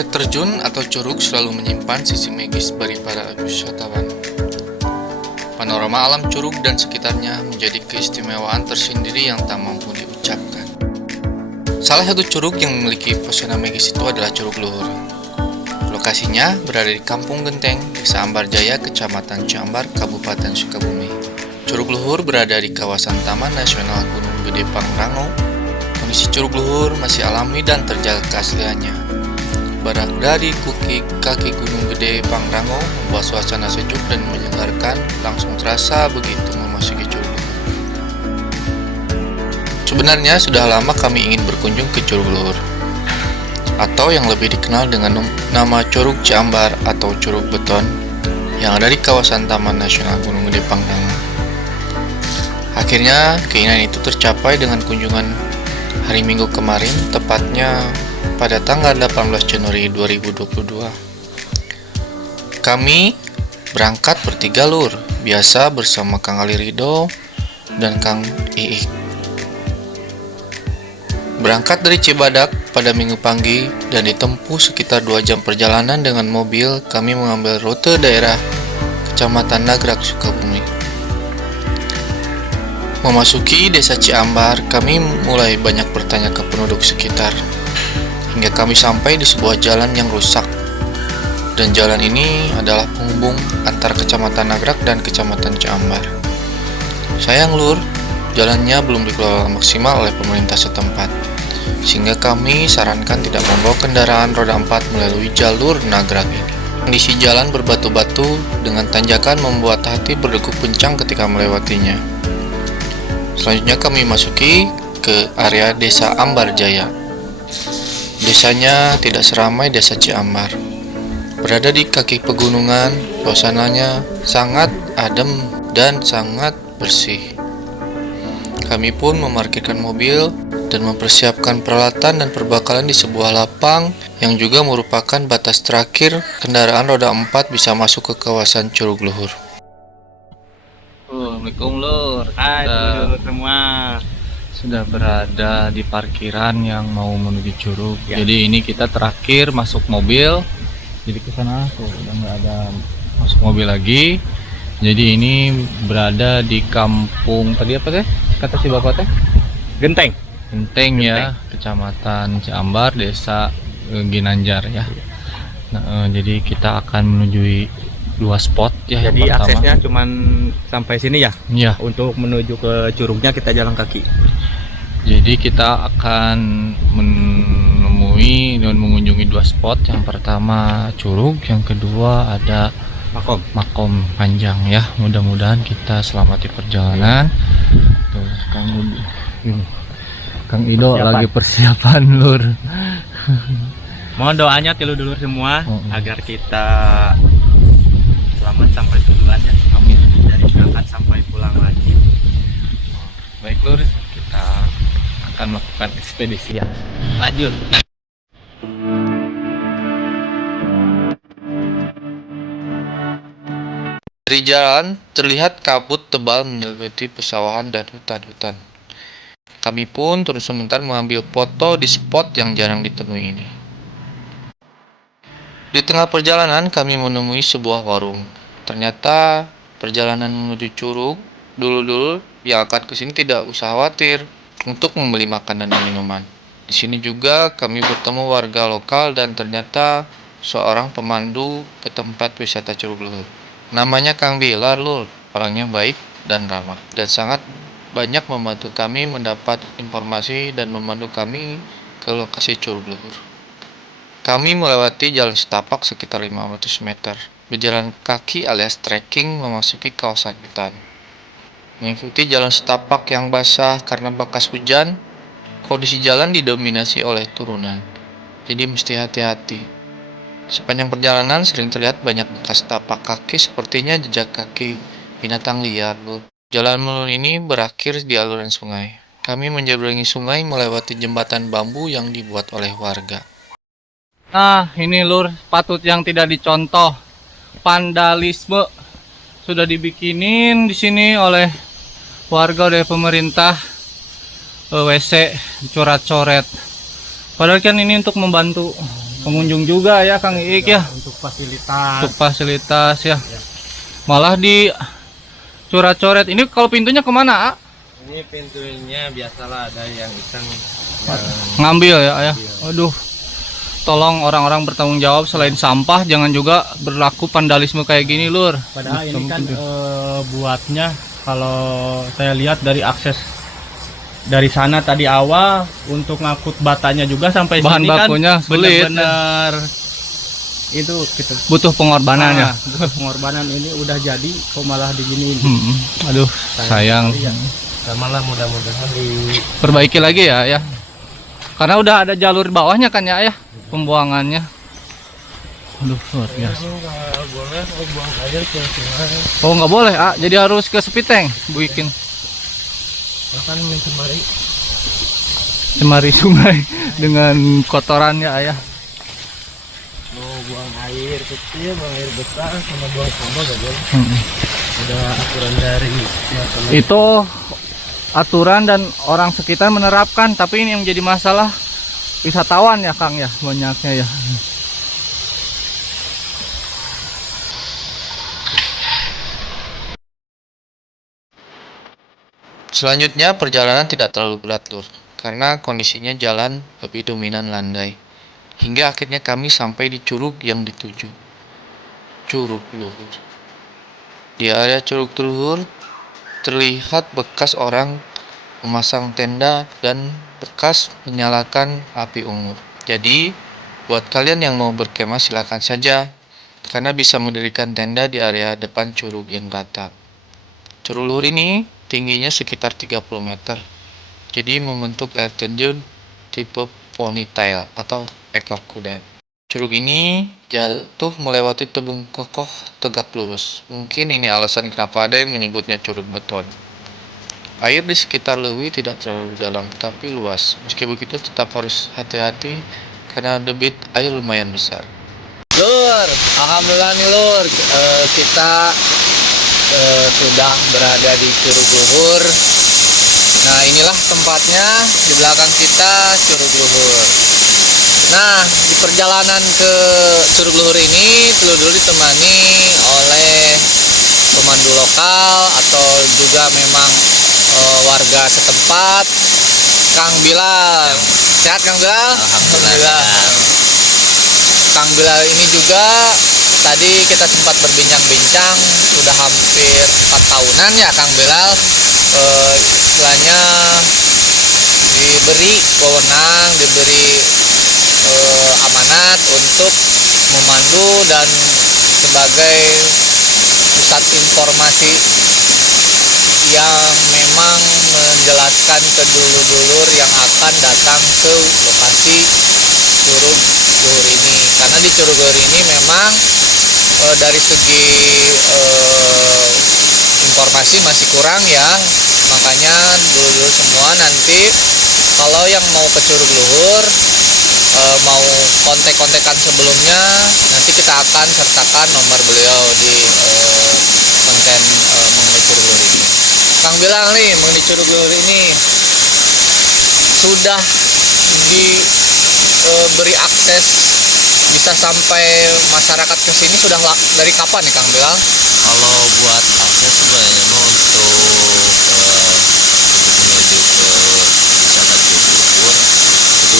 Air terjun atau curug selalu menyimpan sisi magis bagi para wisatawan. Panorama alam curug dan sekitarnya menjadi keistimewaan tersendiri yang tak mampu diucapkan. Salah satu curug yang memiliki pesona magis itu adalah Curug Luhur. Lokasinya berada di Kampung Genteng, Desa Ambarjaya, Kecamatan Ciambar, Kabupaten Sukabumi. Curug Luhur berada di kawasan Taman Nasional Gunung Gede Pangrango. Kondisi Curug Luhur masih alami dan terjaga keasliannya. Berada di kaki Gunung Gede Pangrango membuat suasana sejuk dan menyegarkan langsung terasa begitu memasuki Curug Luhur. Sebenarnya sudah lama kami ingin berkunjung ke Curug Luhur, atau yang lebih dikenal dengan nama Curug Ciambar atau Curug Beton yang ada di kawasan Taman Nasional Gunung Gede Pangrango. Akhirnya keinginan itu tercapai dengan kunjungan hari Minggu kemarin, tepatnya pada tanggal 18 Januari 2022. Kami berangkat bertiga lur, biasa bersama Kang Ali Ridho dan Kang Iik. Berangkat dari Cibadak pada Minggu pagi dan ditempuh sekitar 2 jam perjalanan dengan mobil, kami mengambil rute daerah Kecamatan Nagrak, Sukabumi. Memasuki Desa Ciambar, kami mulai banyak bertanya ke penduduk sekitar, hingga kami sampai di sebuah jalan yang rusak. Dan jalan ini adalah penghubung antara Kecamatan Nagrak dan Kecamatan Ciambar. Sayang lur, jalannya belum dikelola maksimal oleh pemerintah setempat, sehingga kami sarankan tidak membawa kendaraan roda 4 melalui jalur Nagrak ini. Kondisi jalan berbatu-batu dengan tanjakan membuat hati berdegup kencang ketika melewatinya. Selanjutnya kami masuki ke area Desa Ambarjaya. Desanya tidak seramai Desa Ciambar. Berada di kaki pegunungan, suasananya sangat adem dan sangat bersih. Kami pun memarkirkan mobil dan mempersiapkan peralatan dan perbekalan di sebuah lapang yang juga merupakan batas terakhir kendaraan roda 4 bisa masuk ke kawasan Curug Luhur. Assalamualaikum lur. Hai lur semua. Sudah berada di parkiran yang mau menuju curug. Ya. Jadi ini kita terakhir masuk mobil. Jadi ke sana tuh udah nggak ada masuk mobil lagi. Jadi ini berada di kampung tadi apa teh? Kata si bapak teh? Genteng Ya, Kecamatan Ciambar, Desa Ginanjar ya. Nah, jadi kita akan menuju 2 spot ya. Jadi aksesnya cuman sampai sini ya? Iya. Untuk menuju ke curugnya kita jalan kaki. Jadi kita akan menemui dan mengunjungi 2 spot. Yang pertama curug, yang kedua ada makom panjang ya. Mudah-mudahan kita selamatin perjalanan. Tuh, Kang Ido lagi persiapan lur. Mohon doanya dulur semua agar kita selamat sampai tujuan ya. Amin. Dari berangkat sampai pulang lagi. Baik lur, kita akan melakukan ekspedisi ya. Lanjut. Dari jalan terlihat kabut tebal menyelimuti pesawahan dan hutan-hutan. Kami pun turun sebentar mengambil foto di spot yang jarang ditemui ini. Di tengah perjalanan kami menemui sebuah warung. Ternyata perjalanan menuju curug dulu yang akan kesini tidak usah khawatir untuk membeli makanan dan minuman. Di sini juga kami bertemu warga lokal dan ternyata seorang pemandu ke tempat wisata Curug Luhur. Namanya Kang Bilar lur, orangnya baik dan ramah dan sangat banyak membantu kami mendapat informasi dan memandu kami ke lokasi Curug Luhur. Kami melewati jalan setapak sekitar 500 meter, berjalan kaki alias trekking memasuki kawasan hutan. Mengikuti jalan setapak yang basah karena bekas hujan, kondisi jalan didominasi oleh turunan, jadi mesti hati-hati. Sepanjang perjalanan sering terlihat banyak bekas tapak kaki, sepertinya jejak kaki binatang liar. Jalan menurun ini berakhir di aliran sungai. Kami menyeberangi sungai melewati jembatan bambu yang dibuat oleh warga. Nah, ini lur patut yang tidak dicontoh. Vandalisme sudah dibikinin di sini oleh warga, oleh pemerintah. WC dicoret-coret. Padahal kan ini untuk membantu pengunjung juga ya Kang Iik ya. Untuk fasilitas. Untuk fasilitas ya. Malah di coret-coret. Ini kalau pintunya kemana? Ini pintunya biasalah ada yang iseng Ngambil ya. Aduh. Tolong orang-orang bertanggung jawab, selain sampah jangan juga berlaku vandalisme kayak gini Lur. Padahal ini kan buatnya kalau saya lihat dari akses dari sana tadi awal untuk ngangkut batanya juga sampai Bahan sini bakunya kan sulit. benar-benar itu kita Butuh pengorbanan ya. butuh pengorbanan. Ini udah jadi kok malah diginiin. Aduh, sayang. Ya. Malah mudah-mudahan Perbaiki lagi ya. Karena udah ada jalur bawahnya kan ya pembuangannya. Aduh, luar biasa. boleh buang air ke sungai. Oh, nggak boleh, jadi harus ke Sepiteng bikin. Bahkan Cemari sungai dengan kotorannya ayah. mau buang air kecil, buang air besar, sama buang sampah gak boleh. Ada aturan dari Itu aturan dan orang sekitar menerapkan, tapi ini yang menjadi masalah wisatawan ya Kang ya, banyaknya ya. Selanjutnya perjalanan tidak terlalu berat Lur, karena kondisinya jalan lebih dominan landai. Hingga akhirnya kami sampai di curug yang dituju. Curug Luhur. Di area Curug Luhur terlihat bekas orang memasang tenda dan bekas menyalakan api unggun. Jadi, buat kalian yang mau berkemah silakan saja, karena bisa mendirikan tenda di area depan curug yang rata. Curug Luhur ini tingginya sekitar 30 meter. Jadi membentuk air terjun tipe ponytail atau ekor kuda. Curug ini jatuh melewati tebing kokoh tegak lurus. Mungkin ini alasan kenapa ada yang menyebutnya curug beton. Air di sekitar Lewi tidak terlalu dalam, tapi luas. Meski begitu tetap harus hati-hati karena debit air lumayan besar. Lur, alhamdulillah nih Lur, kita sudah berada di Curug Luhur. Nah, inilah tempatnya, di belakang kita Curug Luhur. Nah, di perjalanan ke Curug Luhur ini dulu ditemani oleh pemandu lokal atau juga memang warga setempat, Kang Bilal. Sehat Kang Bilal? Alhamdulillah. Kang Bilal ini juga tadi kita sempat berbincang-bincang, sudah hampir 4 tahunan ya Kang Bilal, istilahnya diberi wewenang, diberi amanat untuk memandu dan sebagai pusat informasi yang memang menjelaskan ke dulur-dulur yang akan datang ke lokasi Curug Luhur ini. Karena di Curug Luhur ini memang dari segi informasi masih kurang ya, makanya dulur-dulur semua nanti kalau yang mau ke Curug Luhur, mau kontek-kontekan sebelumnya, nanti kita akan sertakan nomor beliau di konten mengenai Curug Luhur ini. Kang bilang nih, mengenai Curug Luhur ini sudah diberi akses bisa sampai masyarakat ke sini sudah dari kapan nih Kang Bilal? Kalau buat akses sebenarnya mah untuk menuju ke wisata Curug Luhur itu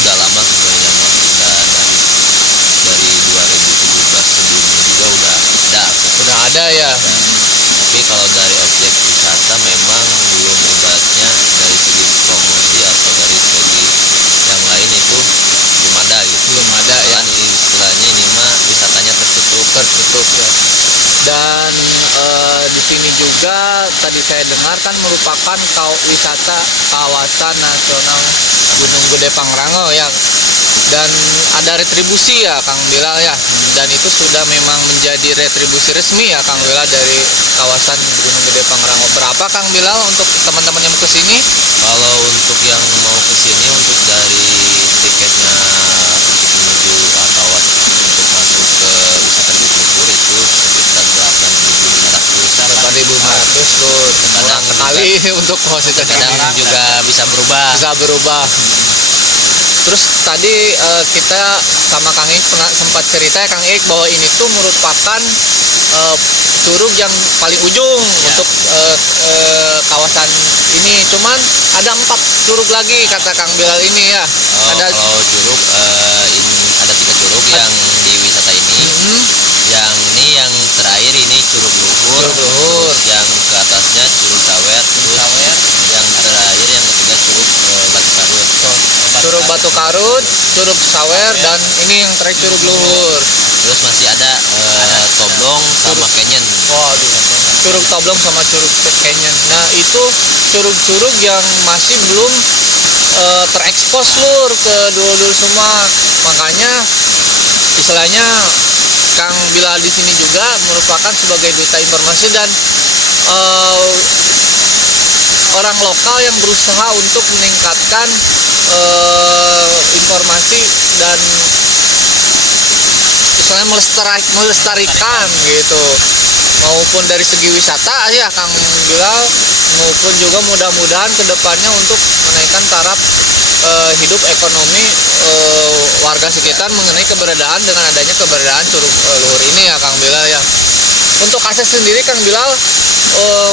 udah lama sebenarnya mah, udah dari 2017 sebelumnya juga udah ada. Ya. Tapi kalau dari objek wisata memang belum ibaratnya dari segi promosi atau dari segi yang lain itu belum ada gitu. Belum ada ya. Kan istilahnya ini mah wisatanya tertutup Ya. Dan di sini juga tadi saya dengar kan merupakan wisata kawasan nasional Gunung Gede Pangrango ya. Dan ada retribusi ya Kang Bilal ya. Dan itu sudah memang menjadi retribusi resmi ya Kang Bilal dari kawasan Gunung Gede Pangrango. Berapa Kang Bilal untuk teman-teman yang mau ke sini? Kalau untuk yang mau ke sini untuk dari tiketnya menuju atau untuk masuk ke wisata Curug Luhur itu sekitar 4.500 Lur. Kadang sekali untuk fasilitas kadang orang juga bisa berubah. bisa berubah. Terus tadi kita sama Kang Ik pernah sempat cerita ya Kang Ik bahwa ini tuh merupakan curug yang paling ujung untuk kawasan ini. Cuman ada 4 curug lagi kata Kang Bilal ini ya. Ada Kalau curug ini ada 3 curug yang di wisata ini. Yang ini yang terakhir ini curug luhur. Terus yang ke atasnya curug sawer. Terus yang terakhir yang ketiga curug Batu Karut, curug Sawer, dan ini yang terakhir curug luhur. Terus masih ada Toblong sama Canyon. Curug Toblong sama curug Canyon. Nah itu curug-curug yang masih belum terekspos lur ke dulur semua. Makanya istilahnya Kang Bilal di sini juga merupakan sebagai duta informasi dan orang lokal yang berusaha untuk meningkatkan informasi dan istilahnya melestarikan gitu, maupun dari segi wisata ya Kang Bilal, maupun juga mudah-mudahan kedepannya untuk menaikkan taraf hidup ekonomi warga sekitar mengenai keberadaan dengan adanya keberadaan curug luhur ini ya Kang Bilal ya. Untuk akses sendiri Kang Bilal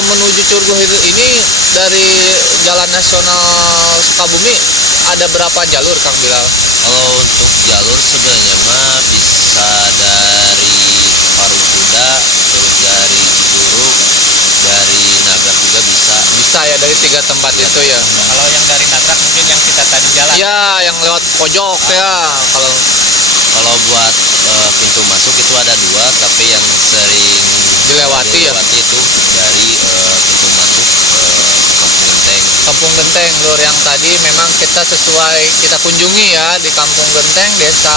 menuju curug luhur ini dari Jalan Nasional Sukabumi ada berapa jalur Kang Bilal? Kalau untuk jalur sebenarnya mah bisa dari Parung Kuda, terus dari Curug, dari Nagrak juga bisa. Bisa ya dari 3 tempat itu ya. Kalau yang dari Nagrak mungkin yang kita tadi jalan. Ya, yang lewat pojok ya. Kalau buat pintu masuk itu ada 2, tapi yang sering Dilewati ya? itu dari pintu masuk Kampung Genteng lur, yang tadi memang kita kita kunjungi ya di Kampung Genteng, Desa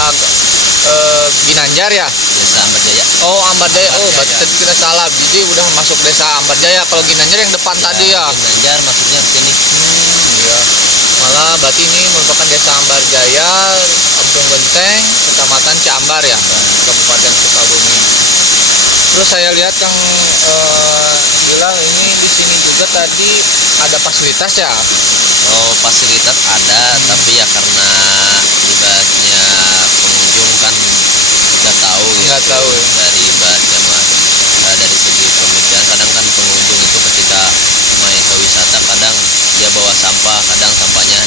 Ginanjar ya. Desa Ambarjaya. Oh Ambarjaya, oh berarti tadi kita salah. Jadi udah masuk Desa Ambarjaya. Kalau Ginanjar yang depan tadi ya. Ginanjar masuknya ke sini. Iya. Malah berarti ini merupakan Desa Ambarjaya, Kampung Genteng, Kecamatan Ciambar ya, Kabupaten Sukabumi. Terus saya lihat Kang bilang ini di sini juga tadi ada fasilitas ya. Oh, fasilitas ada, tapi ya karena ibaratnya pengunjung kan nggak tahu gitu. Nggak tahu ya. Dari ibaratnya mah dari segi pemikiran kadang kan pengunjung itu ketika main ke wisata kadang dia bawa sampah, kadang sampahnya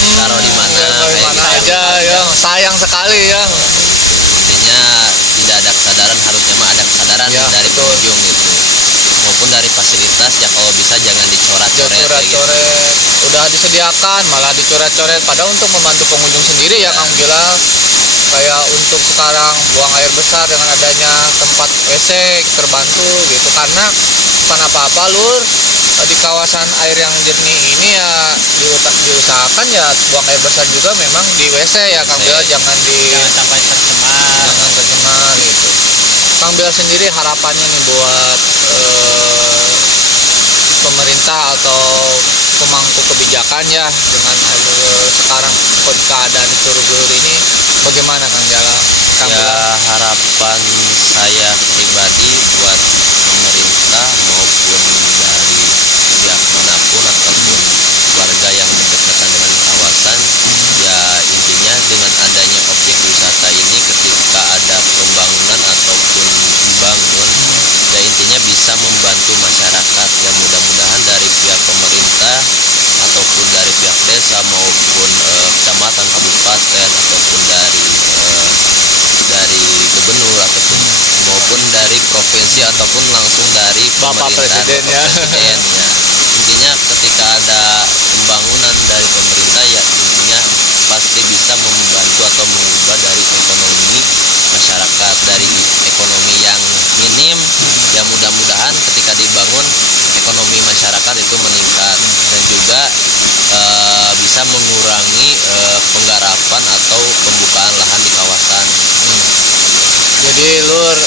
ditaruh di mana Di mana kayak gitu. aja ya, sayang sekali ya. Intinya tidak ada kesadaran, harusnya mah ada kesadaran Ya, dari betul. pengunjung gitu. Maupun dari fasilitas ya kalau bisa jangan dicoret-coret kayak gitu. Coret-coret udah disediakan malah dicoret-coret, padahal untuk membantu pengunjung sendiri ya Kang Bila, kayak untuk sekarang buang air besar dengan adanya tempat WC terbantu gitu, karena bukan apa-apa lur, di kawasan air yang jernih ini ya diusahakan ya buang air besar juga memang di WC ya Kang Bila, jangan sampai tercemar. gitu. Kang Bila sendiri harapannya nih buat pemerintah atau pemangku kebijakan ya dengan sekarang keadaan curug luhur ini bagaimana Kang Jala? Kang Ya Bila? harapan saya pribadi buat pemerintah maupun dari pihak manapun ataupun warga yang berdekatan dengan kawasan, ya intinya dengan adanya objek wisata ini ketika ada pembangunan ataupun dibangun, ya intinya bisa membantu masyarakat. Ya mudah-mudahan dari pihak pemerintah ataupun dari pihak desa maupun kecamatan, kabupaten ataupun dari gubernur ataupun maupun dari provinsi ataupun langsung dari Bapak pemerintahan, Presiden ya. Presiden, ya. Intinya ketika ada pembangunan dari pemerintah ya tentunya pasti bisa membantu atau mengubah dari ekonomi masyarakat, dari ekonomi yang minim ya mudah-mudahan ketika dibangun ekonomi masyarakat itu meningkat dan juga bisa mengurangi penggarapan atau pembukaan lahan di kawasan. Jadi lur,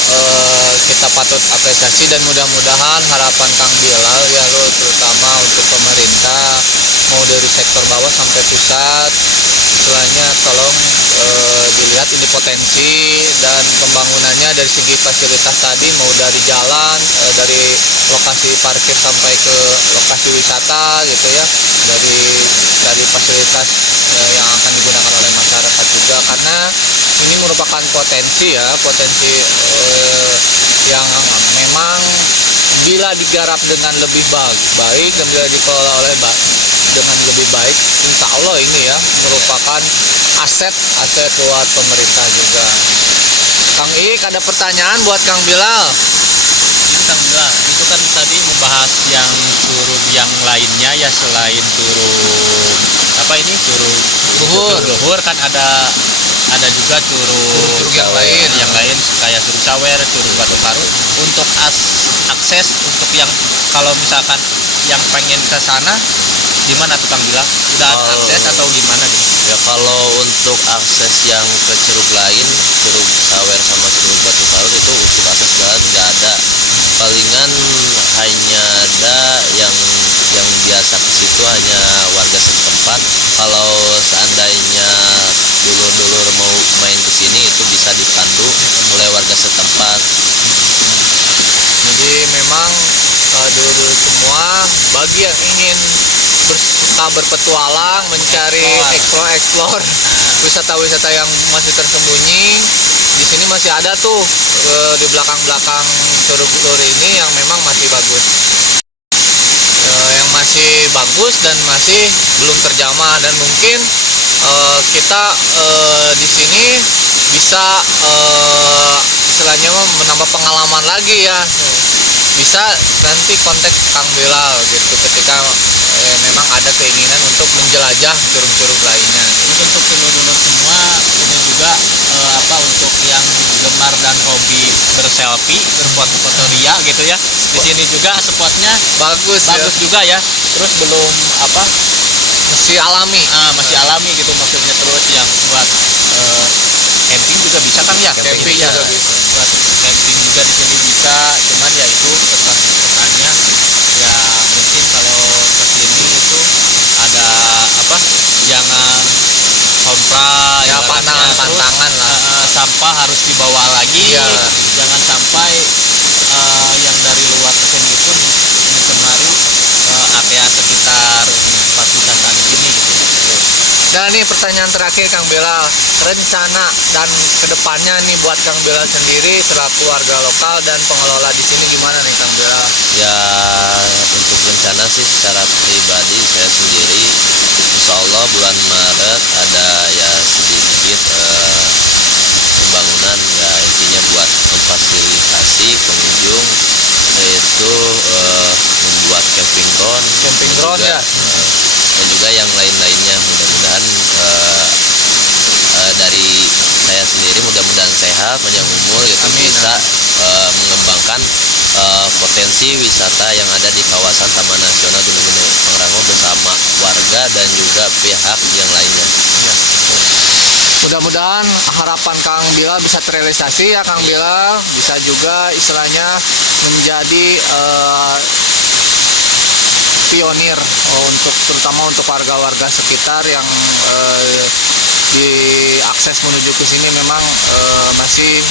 kita patut apresiasi dan mudah-mudahan harapan Kang Bilal ya lur, terutama untuk pemerintah mau dari sektor bawah sampai pusat, istilahnya tolong dilihat ini potensi dan pembangunannya dari segi fasilitas tadi, mau dari jalan, dari lokasi parkir sampai ke lokasi wisata gitu ya, dari fasilitas yang akan digunakan oleh merupakan potensi ya, potensi yang memang bila digarap dengan lebih baik dan bila dikelola dengan lebih baik, insya Allah ini ya merupakan aset buat pemerintah juga. Kang Ik, ada pertanyaan buat Kang Bilal. Ya Kang Bila, itu kan tadi membahas yang curug yang lainnya ya, selain curug apa ini, curug luhur kan ada juga curug yang lain kayak curug Sawer, curug Batu Karu. Untuk akses untuk yang kalau misalkan yang pengen ke sana gimana tuh Kang Bila? Udah ada akses atau gimana gitu? Ya kalau untuk akses yang ke curug lain, curug Sawer sama curug Batu Karut itu untuk akses jalan nggak ada. Palingan hanya ada yang biasa ke situ hanya warga setempat. Kalau seandainya dulur-dulur mau main ke sini itu bisa dipandu oleh warga setempat. Jadi memang dulur-dulur semua bagi yang ingin suka berpetualang, mencari explore wisata-wisata yang masih tersembunyi, di sini masih ada tuh di belakang-belakang curug-curug ini yang memang masih bagus. Yang masih bagus dan masih belum terjamah, dan mungkin kita di sini bisa istilahnya menambah pengalaman lagi ya, bisa nanti kontak Kang Bilal gitu ketika memang ada keinginan untuk menjelajah curug-curug lainnya. Terus untuk dulur-dulur semua ini juga untuk yang gemar dan hobi berselfie, berfoto-foto ria gitu ya. Di sini juga spotnya Bagus ya, juga ya. Terus belum masih alami. Masih alami gitu maksudnya. Terus yang buat camping juga bisa Kang ya. Camping ya, juga bisa. buat camping juga di sini bisa. Cuman ya itu ketersediaannya ya mungkin kalau kesini itu ada jangan kontra Ya, ibaratnya. pantangan lah. Sampah harus dibawa lagi. Iya. Jangan sampai yang dari luar kesini pun ini kemari area sekitar tempat wisata di sini gitu. Dan nih pertanyaan terakhir Kang Bilal, rencana dan kedepannya nih buat Kang Bilal sendiri selaku warga lokal dan pengelola di sini gimana nih Kang Bilal? Ya untuk rencana sih secara pribadi saya sendiri insya Allah bulan Maret ada ya sedikit pembangunan, ya intinya buat memfasilitasi pengunjung, yaitu membuat camping ground Drone ya. dan juga yang lain-lainnya. Mudah-mudahan dari saya sendiri mudah-mudahan sehat, panjang umur gitu, bisa mengembangkan potensi wisata yang ada di kawasan Taman Nasional Gunung Gede Pangrango bersama warga dan juga pihak yang lainnya. Mudah-mudahan harapan Kang Bilal bisa terrealisasi ya Kang Bilal, bisa juga istilahnya menjadi pionir untuk terutama untuk warga-warga sekitar yang diakses menuju ke sini memang masih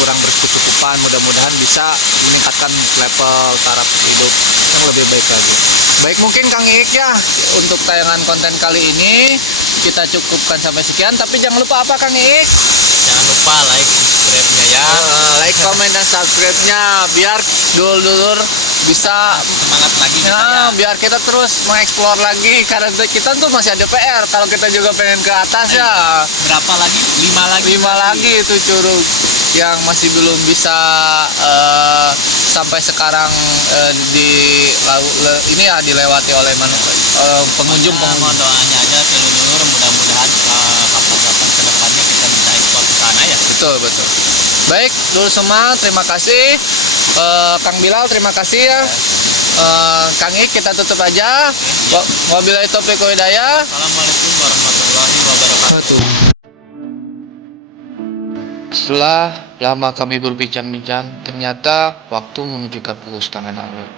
kurang berkecukupan. Mudah-mudahan bisa meningkatkan level taraf hidup yang lebih baik lagi. Baik, mungkin Kang Ik ya untuk tayangan konten kali ini kita cukupkan sampai sekian, tapi jangan lupa apa Kang Ik? Jangan lupa like, subscribe-nya ya. Like, comment, dan subscribe-nya biar dulur-dulur bisa Semangat lagi kita ya. biar kita terus mengeksplor lagi, karena kita tuh masih ada PR kalau kita juga pengen ke atas ya. Berapa lagi? 5 lagi itu curug yang masih belum bisa sampai sekarang ini ya dilewati oleh pengunjung. Mohon doanya aja dulur-dulur, mudah-mudahan kapan-kapan kedepannya kita bisa ekspor ke sana ya. Betul. Baik, dulur semua terima kasih. Kang Bilal terima kasih ya. Kang Ik kita tutup aja. Wabillahi taufiq wal hidayah. Assalamualaikum warahmatullahi wabarakatuh. Setelah lama kami berbincang-bincang, ternyata waktu menunjukkan pukul 5:30.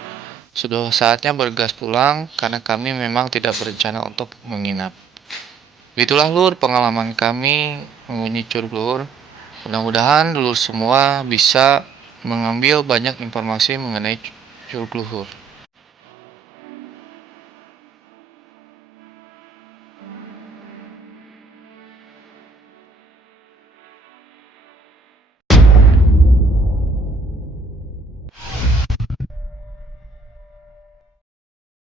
Sudah saatnya bergas pulang karena kami memang tidak berencana untuk menginap. Itulah lur pengalaman kami mengunjungi Curug Luhur. Mudah-mudahan dulur semua bisa mengambil banyak informasi mengenai Curug Luhur.